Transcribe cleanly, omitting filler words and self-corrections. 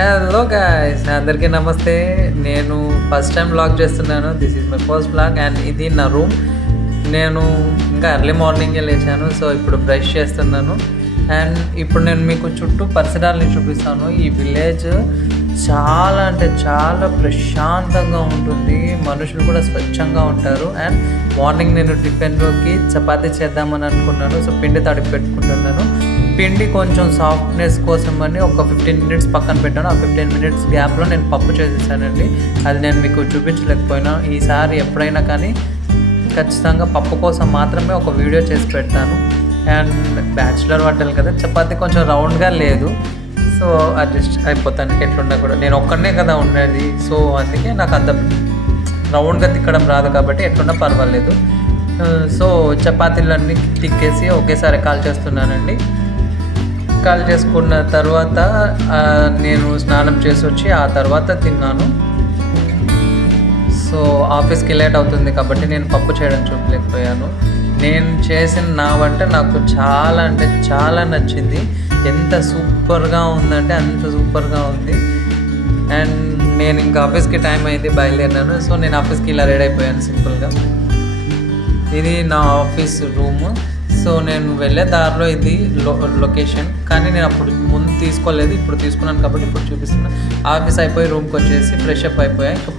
Hello guys, అందరికీ నమస్తే. నేను ఫస్ట్ టైం వ్లాగ్ చేస్తున్నాను. This is my first vlog and ఇది నా రూమ్. నేను ఇంకా ఎర్లీ మార్నింగే లేచాను. సో ఇప్పుడు బ్రష్ చేస్తున్నాను అండ్ ఇప్పుడు నేను మీకు చుట్టూ పరిసరాలని చూపిస్తాను. ఈ విలేజ్ చాలా అంటే చాలా ప్రశాంతంగా ఉంటుంది. మనుషులు కూడా స్వచ్ఛంగా ఉంటారు. అండ్ మార్నింగ్ నేను టిఫిన్లోకి చపాతీ చేద్దామని అనుకున్నాను. సో పిండి తడిపి పెట్టుకుంటున్నాను. పిండి కొంచెం సాఫ్ట్నెస్ కోసం అని ఒక 15 మినిట్స్ పక్కన పెట్టాను. ఆ 15 మినిట్స్ గ్యాప్లో నేను పప్పు చేసేసానండి. అది నేను మీకు చూపించలేకపోయినా. ఈసారి ఎప్పుడైనా కానీ ఖచ్చితంగా పప్పు కోసం మాత్రమే ఒక వీడియో చేసి పెడతాను. అండ్ బ్యాచిలర్ వంటలు కదా, చపాతీ కొంచెం రౌండ్గా లేదు. సో అడ్జస్ట్ అయిపోతాను ఎట్లున్నా కూడా. నేను ఒక్కడనే కదా ఉండేది. సో అందుకే నాకు అంత రౌండ్గా తిక్కడం రాదు కాబట్టి ఎట్లున్నా పర్వాలేదు. సో చపాతీలన్నీ తిక్కేసి ఒకేసారి కాల్ చేస్తున్నానండి. కాల్ చేసుకున్న తర్వాత నేను స్నానం చేసి వచ్చి ఆ తర్వాత తిన్నాను. సో ఆఫీస్కి లేట్ అవుతుంది కాబట్టి నేను పప్పు చేయడం చూపలేకపోయాను. నేను చేసిన నా వంట నాకు చాలా అంటే చాలా నచ్చింది. ఎంత సూపర్గా ఉందంటే అంత సూపర్గా ఉంది. అండ్ నేను ఇంకా ఆఫీస్కి టైం అయింది, బయలుదేరినాను. సో నేను ఆఫీస్కి ఇలా రెడీ అయిపోయాను సింపుల్గా. ఇది నా ఆఫీస్ రూము. సో నేను వెళ్ళే దారిలో ఇది లొకేషన్, కానీ నేను అప్పుడు ముందు తీసుకోలేదు, ఇప్పుడు తీసుకున్నాను కాబట్టి ఇప్పుడు చూపిస్తున్నాను. ఆఫీస్ అయిపోయి రూమ్కి వచ్చేసి ఫ్రెష్ అప్ అయిపోయాయి. ఇంకా